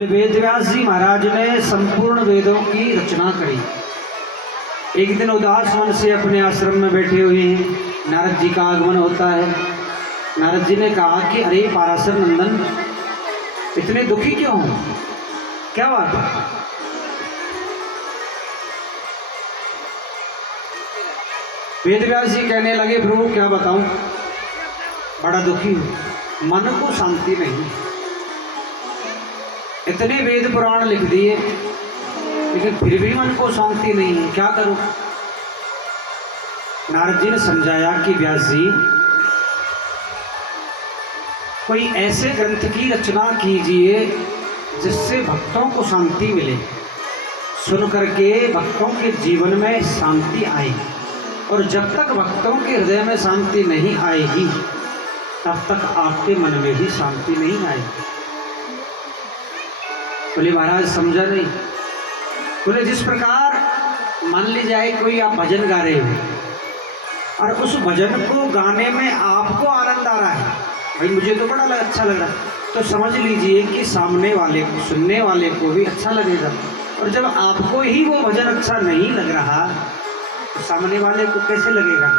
वेद व्यास जी महाराज ने संपूर्ण वेदों की रचना करी। एक दिन उदास मन से अपने आश्रम में बैठे हुए हैं, नारद जी का आगमन होता है। नारद जी ने कहा कि अरे पाराशर नंदन, इतने दुखी क्यों हो, क्या बात है? वेद व्यास जी कहने लगे, प्रभु क्या बताऊं, बड़ा दुखी हूं, मन को शांति नहीं। इतने वेद पुराण लिख दिए लेकिन फिर भी मन को शांति नहीं है, क्या करूं? नारद जी ने समझाया कि व्यास जी, कोई ऐसे ग्रंथ की रचना कीजिए जिससे भक्तों को शांति मिले, सुन करके भक्तों के जीवन में शांति आए। और जब तक भक्तों के हृदय में शांति नहीं आएगी तब तक आपके मन में भी शांति नहीं आएगी। बोले महाराज समझा नहीं। बोले जिस प्रकार मान ली जाए कोई आप भजन गा रहे हो और उस भजन को गाने में आपको आनंद आ रहा है, भाई मुझे तो बड़ा अच्छा लग रहा है, तो समझ लीजिए कि सामने वाले को, सुनने वाले को भी अच्छा लगेगा। और जब आपको ही वो भजन अच्छा नहीं लग रहा तो सामने वाले को कैसे लगेगा?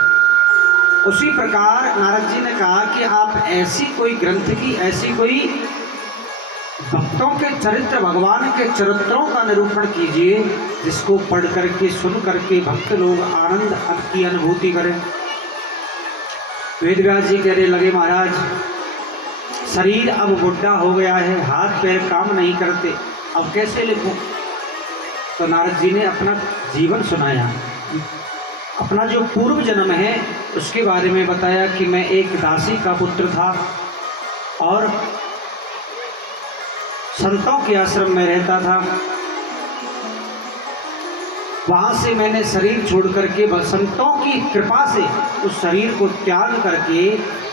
उसी प्रकार नारद जी ने कहा कि आप ऐसी कोई ग्रंथ की, ऐसी कोई भक्तों के चरित्र, भगवान के चरित्रों का निरूपण कीजिए जिसको पढ़ करके, सुन करके भक्त लोग आनंद की अनुभूति करें। वेद व्यास जी कहने लगे, महाराज शरीर अब बुढ़ा हो गया है, हाथ पैर काम नहीं करते, अब कैसे लिखूं? तो नारद जी ने अपना जीवन सुनाया, अपना जो पूर्व जन्म है उसके बारे में बताया कि मैं एक दासी का पुत्र था और संतों के आश्रम में रहता था। वहां से मैंने शरीर छोड़ करके संतों की कृपा से उस शरीर को त्याग करके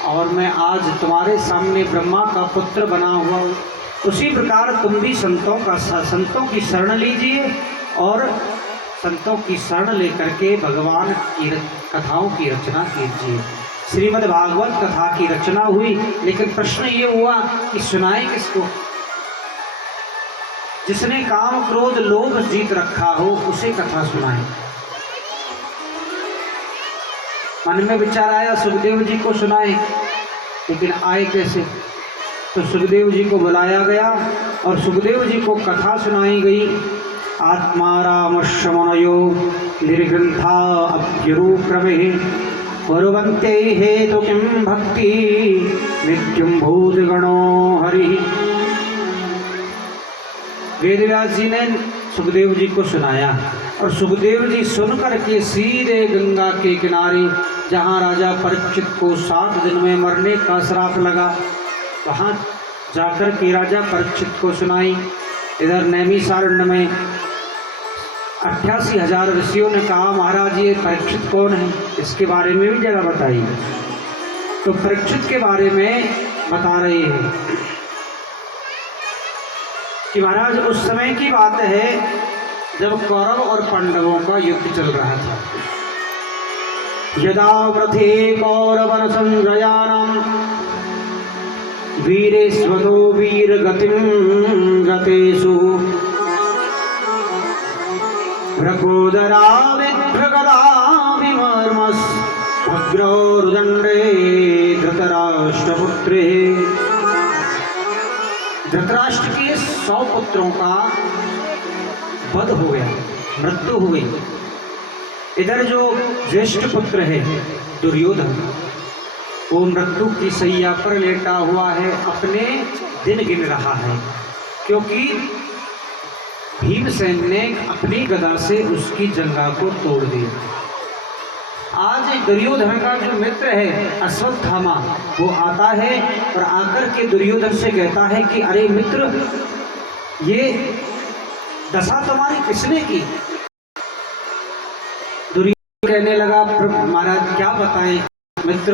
और मैं आज तुम्हारे सामने ब्रह्मा का पुत्र बना हुआ हूँ। उसी प्रकार तुम भी संतों की शरण लीजिए और संतों की शरण लेकर के भगवान की कथाओं की रचना कीजिए। श्रीमद् भागवत कथा की रचना हुई, लेकिन प्रश्न ये हुआ कि सुनाए किसको? जिसने काम क्रोध लोभ जीत रखा हो उसे कथा सुनाए। मन में विचार आया सुखदेव जी को सुनाए, लेकिन आए कैसे? तो सुखदेव जी को बुलाया गया और सुखदेव जी को कथा सुनाई गई। आत्मा राम शमनयो निर्ग्रंथा अभ्युरुक्रमे कुर्वन्ते हेतु किं भक्ति नित्यं भूतगणो हरि। वेद व्यास जी ने सुखदेव जी को सुनाया और सुखदेव जी सुन करके सीधे गंगा के किनारे, जहाँ राजा परीक्षित को 7 दिन में मरने का श्राप लगा, वहाँ जाकर के राजा परीक्षित को सुनाई। इधर नैमिषारण्य में 88,000 ऋषियों ने कहा, महाराज ये परीक्षित कौन है, इसके बारे में भी जरा बताइए। तो परीक्षित के बारे में बता रहे हैं कि महाराज उस समय की बात है जब कौरव और पांडवों का युद्ध चल रहा था। यदा व्रथे कौरवन संजयानां वीरेश्वरो वीरगतिं गतेषु प्रकोदरा विभ्रगदा विमर्मस् अग्रोरुदण्डे धृतराष्ट्रपुत्रे। धृतराष्ट्र के 100 पुत्रों का वध हो गया, मृत्यु हो गई। इधर जो ज्येष्ठ पुत्र है दुर्योधन, वो मृत्यु की सैया पर लेटा हुआ है, अपने दिन गिन रहा है, क्योंकि भीमसेन ने अपनी गदा से उसकी जंघा को तोड़ दिया। आज दुर्योधन का जो मित्र है अश्वत्थामा, वो आता है और आकर के दुर्योधन से कहता है कि अरे मित्र, ये दशा तुम्हारी किसने की? दुर्योधन कहने लगा, महाराज क्या बताएं मित्र,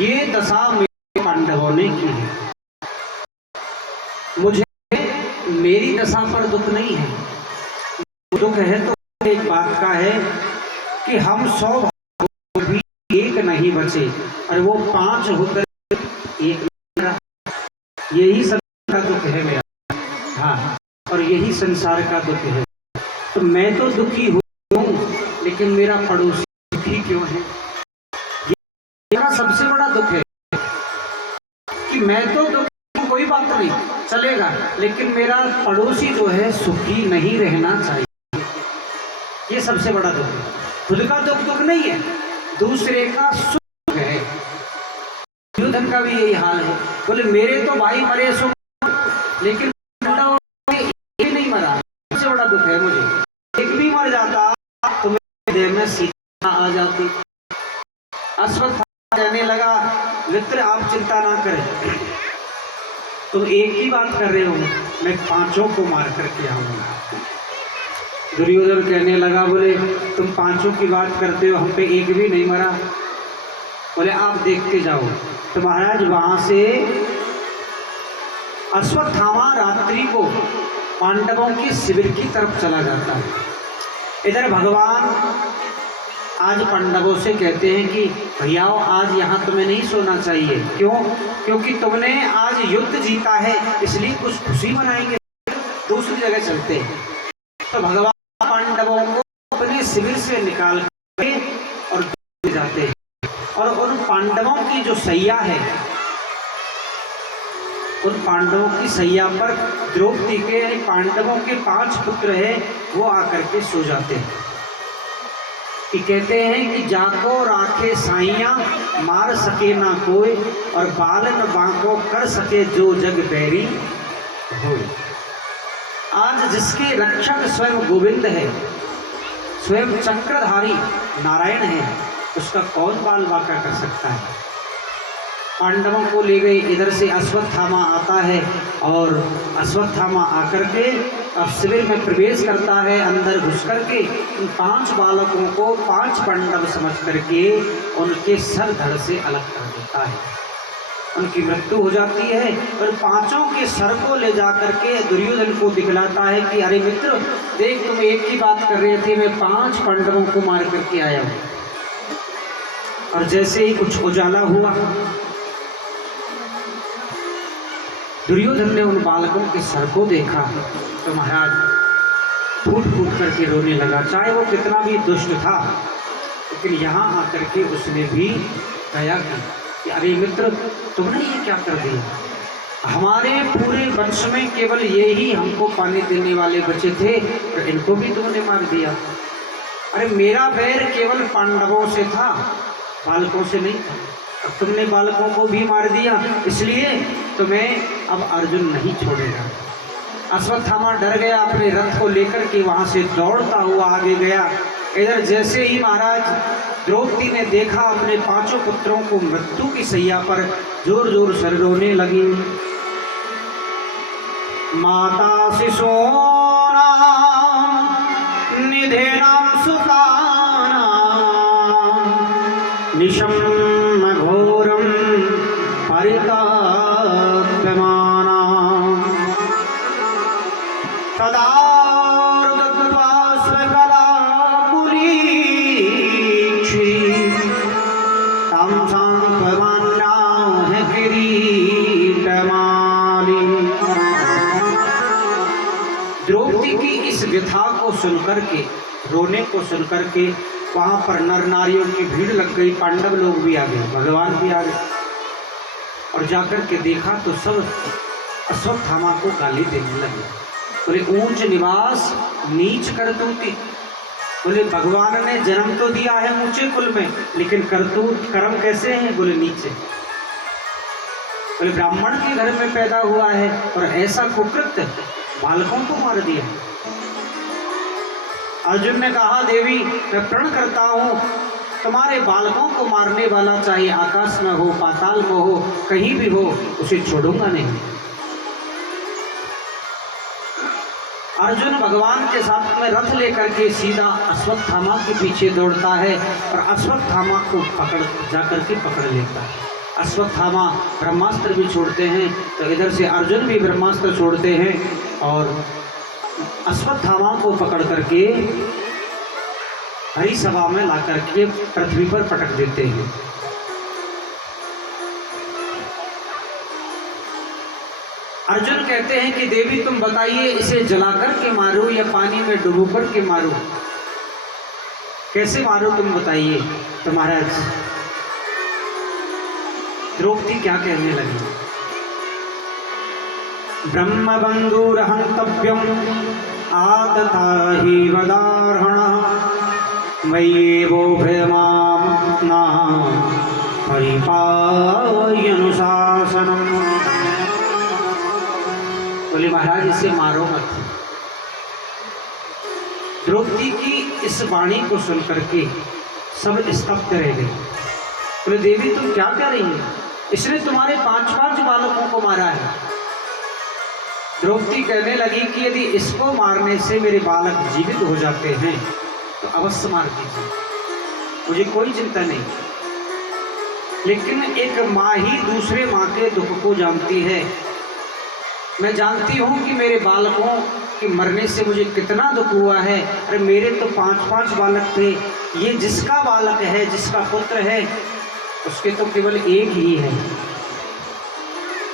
ये दशा मेरे पांडवों ने की है। मुझे मेरी दशा पर दुख नहीं है, दुख है तो एक बात का है कि हम 100 भी एक नहीं बचे और वो 5 होकर एक, यही सब का दुख है मेरा। यही संसार का दुख है। तो मैं तो दुखी हूँ, लेकिन मेरा पड़ोसी दुखी क्यों है? ये मेरा सबसे बड़ा दुख है कि मैं तो दुखी हूँ, कोई बात नहीं, चलेगा, लेकिन मेरा पड़ोसी जो है सुखी नहीं रहना चाहिए। ये सबसे बड़ा दुख है। खुद का दुख नहीं है, दूसरे का सुख है। दुर्योधन का भी यही हाल है। बोले मेरे तो भाई मरे सो, लेकिन एक नहीं मरा। सबसे बड़ा दुख है मुझे, एक भी मर जाता तो मेरे देह में सीता आ जाती। अश्वत्थामा कहने लगा, मित्र आप चिंता ना करें, तुम एक ही बात कर रहे हो, मैं 5 को मार करके आऊंगा। दुर्योधन कहने लगा, बोले तुम 5 की बात करते हो, हम पे एक भी नहीं मरा। बोले आप देखते जाओ। तो महाराज वहां से अश्वत्थामा रात्रि को पांडवों के शिविर की तरफ चला जाता है। इधर भगवान आज पांडवों से कहते हैं कि भैया आज यहाँ तुम्हें नहीं सोना चाहिए। क्यों? क्योंकि तुमने आज युद्ध जीता है, इसलिए कुछ खुशी मनाएंगे, दूसरी जगह चलते हैं। तो भगवान पांडवों को अपने शिविर से निकाल के और जाते हैं, और उन पांडवों की जो सैया है, उन पांडवों की सैया पर द्रौपदी के यानी पांडवों के 5 पुत्र हैं, वो आकर के सो जाते हैं। कि कहते हैं कि जाको राखे साइया, मार सके ना कोई, और बालन बांको कर सके जो जग बैरी हो। आज जिसके रक्षक स्वयं गोविंद है, स्वयं चक्रधारी नारायण है, उसका कौन बाल बांका कर सकता है? पांडवों को ले गई। इधर से अश्वत्थामा आता है, और अश्वत्थामा आकर के अब शिविर में प्रवेश करता है। अंदर घुस करके इन 5 बालकों को 5 पांडव समझ करके उनके सर धड़ से अलग कर देता है। उनकी मृत्यु हो जाती है, और 5 के सर को ले जा करके दुर्योधन को दिखलाता है कि अरे मित्र देख, तुम एक ही बात कर रहे थे, मैं 5 पांडवों को मार करके आया हूँ। और जैसे ही कुछ उजाला हुआ, दुर्योधन ने उन बालकों के सर को देखा तो महाराज फूट फूट करके रोने लगा। चाहे वो कितना भी दुष्ट था, लेकिन यहाँ आकर के उसने भी दया की कि अरे मित्र तुमने ये क्या कर दिया? हमारे पूरे वंश में केवल ये ही हमको पानी देने वाले बचे थे, और इनको भी तुमने मार दिया। अरे मेरा बैर केवल पांडवों से था, बालकों से नहीं था। अब तुमने बालकों को भी मार दिया, इसलिए तुम्हें अब अर्जुन नहीं छोड़ेगा। अश्वत्थामा डर गया, अपने रथ को लेकर के वहां से दौड़ता हुआ आगे गया। इधर जैसे ही महाराज द्रौपदी ने देखा अपने 5 पुत्रों को मृत्यु की सैया पर, जोर जोर से रोने लगी। माता शिशूनां निधेनां सुतानां निशम्य घोरं परिताप्यमानां तदा रुदत्वा स्वकलाकुलीक्षी तां सांत्वमानाः किरीटमाली। द्रौपदी की इस व्यथा को सुनकर के, रोने को सुनकर के वहां पर नर नारियों की भीड़ लग गई। पांडव लोग भी आ गए, भगवान भी आ गए, और जाकर के देखा तो सब अश्वत्थामा को गाली देने लगे। बोले ऊंच निवास नीच करतूती। बोले भगवान ने जन्म तो दिया है ऊंचे कुल में, लेकिन करतूत कर्म कैसे हैं? बोले नीचे। बोले ब्राह्मण के घर में पैदा हुआ है और ऐसा कुकृत्य, बालकों को मार दिया। अर्जुन ने कहा देवी मैं प्रण करता हूँ, तुम्हारे बालकों को मारने वाला चाहे आकाश में हो, पाताल में हो, कहीं भी हो, उसे छोड़ूंगा नहीं। अर्जुन भगवान के साथ में रथ लेकर के सीधा अश्वत्थामा के पीछे दौड़ता है, और अश्वत्थामा को जाकर के पकड़ लेता है। अश्वत्थामा ब्रह्मास्त्र भी छोड़ते हैं, तो इधर से अर्जुन भी ब्रह्मास्त्र छोड़ते हैं, और अश्वत्थामा को पकड़ करके हरी सभा में ला करके पृथ्वी पर पटक देते हैं। अर्जुन कहते हैं कि देवी तुम बताइए इसे जलाकर के मारो या पानी में डुबोकर के मारो, कैसे मारो तुम बताइए। तो महाराज द्रौपदी क्या कहने लगी, ब्रह्म बंधुरहंतव्यम आतता ही वदार्हणः मय्येवो भयमात्मा परिपायनुशासनम्। बोले महाराज इसे मारो मत। द्रौपदी की इस वाणी को सुनकर के सब स्तब्ध रह गए। बोले देवी तुम क्या कह रही हो, इसने तुम्हारे 5 बालकों को मारा है। द्रौपदी कहने लगी कि यदि इसको मारने से मेरे बालक जीवित हो जाते हैं तो अवश्य मार दीजिए, मुझे कोई चिंता नहीं। लेकिन एक माँ ही दूसरे माँ के दुख को जानती है। मैं जानती हूँ कि मेरे बालकों के मरने से मुझे कितना दुख हुआ है। अरे मेरे तो 5 बालक थे, ये जिसका बालक है, जिसका पुत्र है, उसके तो केवल एक ही है।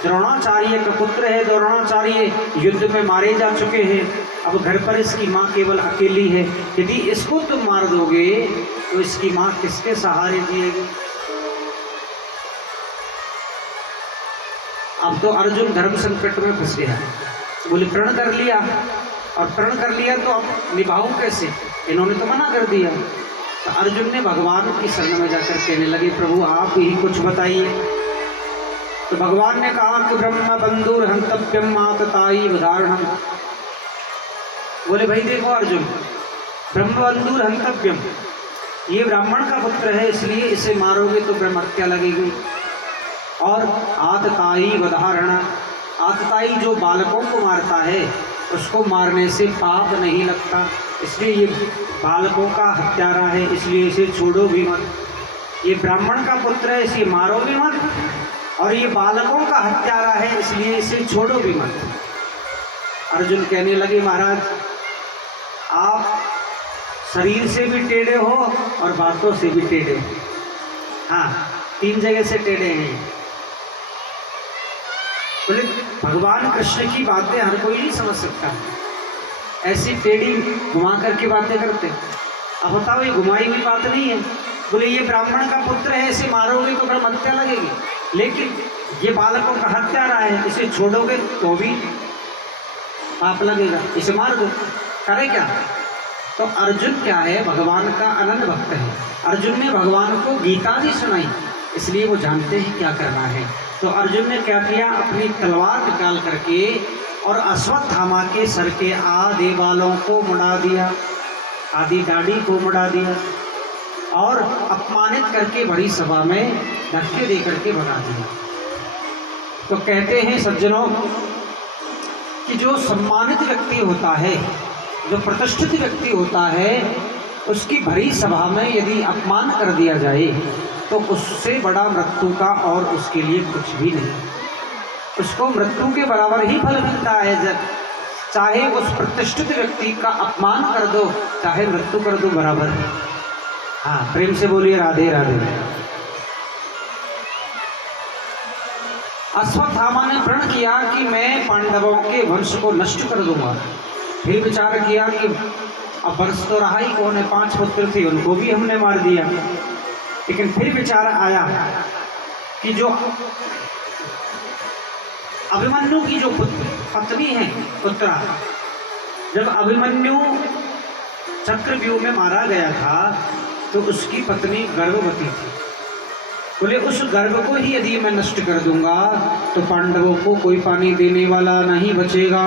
द्रोणाचार्य का पुत्र है। द्रोणाचार्य युद्ध में मारे जा चुके हैं। अब घर पर इसकी माँ केवल अकेली है। यदि इसको तुम मार दोगे तो इसकी माँ किसके सहारे जिएगी। अब तो अर्जुन धर्म संकट में फंस गया। बोले प्रण कर लिया, और प्रण कर लिया तो अब निभाऊं कैसे, इन्होंने तो मना कर दिया। तो अर्जुन ने भगवान की शरण में जाकर कहने लगे प्रभु आप ही कुछ बताइए। तो भगवान ने कहा कि ब्रह्म बंधुर हंतव्यम मातताई उदाहरण। बोले भाई देखो अर्जुन, ब्रह्म बंधुर हंतव्यम, ये ब्राह्मण का पुत्र है इसलिए इसे मारोगे तो ब्रह्म हत्या लगेगी। और आतताई वधारण, आतताई जो बालकों को मारता है उसको मारने से पाप नहीं लगता, इसलिए ये बालकों का हत्यारा है, इसलिए इसे छोड़ो भी मत। ये ब्राह्मण का पुत्र है इसे मारो भी मत, और ये बालकों का हत्यारा है इसलिए इसे छोड़ो भी मत। अर्जुन कहने लगे महाराज आप शरीर से भी टेढ़े हो और बातों से भी टेढ़े हो। हाँ 3 जगह से टेढ़े हैं। बोले भगवान कृष्ण की बातें हर कोई नहीं समझ सकता, ऐसी टेढ़ी घुमा करके बातें करते। अब बताओ ये घुमाई हुई बात नहीं है। बोले ये ब्राह्मण का पुत्र है इसे मारोगे तो ब्रह्म हत्या लगेगी, लेकिन ये बालकों का हत्यारा है इसे छोड़ोगे तो भी पाप लगेगा, इसे मार दो। करे क्या। तो अर्जुन क्या है, भगवान का अनन्य भक्त है। अर्जुन ने भगवान को गीता जी सुनाई, इसलिए वो जानते हैं क्या करना है। तो अर्जुन ने क्या किया, अपनी तलवार निकाल करके और अश्वत्थामा के सर के आधे बालों को मुड़ा दिया, आधी दाढ़ी को मुड़ा दिया, और अपमानित करके बड़ी सभा में धक्के दे करके भगा दिया। तो कहते हैं सज्जनों कि जो सम्मानित व्यक्ति होता है, जो प्रतिष्ठित व्यक्ति होता है, उसकी भरी सभा में यदि अपमान कर दिया जाए तो उससे बड़ा मृत्यु का और उसके लिए कुछ भी नहीं। उसको मृत्यु के बराबर ही फल मिलता है। चाहे उस प्रतिष्ठित व्यक्ति का अपमान कर दो, चाहे मृत्यु कर दो, बराबर। हाँ प्रेम से बोलिए राधे राधे। अश्वत्थामा ने प्रण किया कि मैं पांडवों के वंश को नष्ट कर दूंगा। फिर विचार किया कि अब वंश तो रहा ही कौन है, 5 पुत्र थे उनको भी हमने मार दिया। लेकिन फिर विचार आया कि जो अभिमन्यु की जो पत्नी है उत्तरा, जब अभिमन्यु चक्रव्यूह में मारा गया था तो उसकी पत्नी गर्भवती थी। बोले उस गर्भ को ही यदि मैं नष्ट कर दूंगा तो पांडवों को कोई पानी देने वाला नहीं बचेगा।